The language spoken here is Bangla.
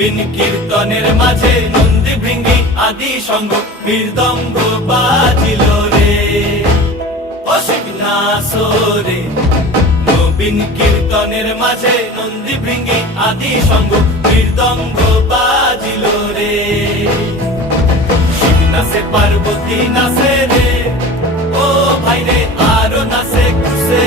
নবীন কীর্তনের মাঝে নন্দী ভৃঙ্গি আদি সঙ্গ মৃদঙ্গ বাজিল রে, অসিক নাসরে। নবীন কীর্তনের মাঝে নন্দী ভৃঙ্গি আদি সঙ্গ মৃদঙ্গ বাজিল রে। শিব নাচে পার্বতী নাচে রে, ও ভাই রে আরো নাচে খুশে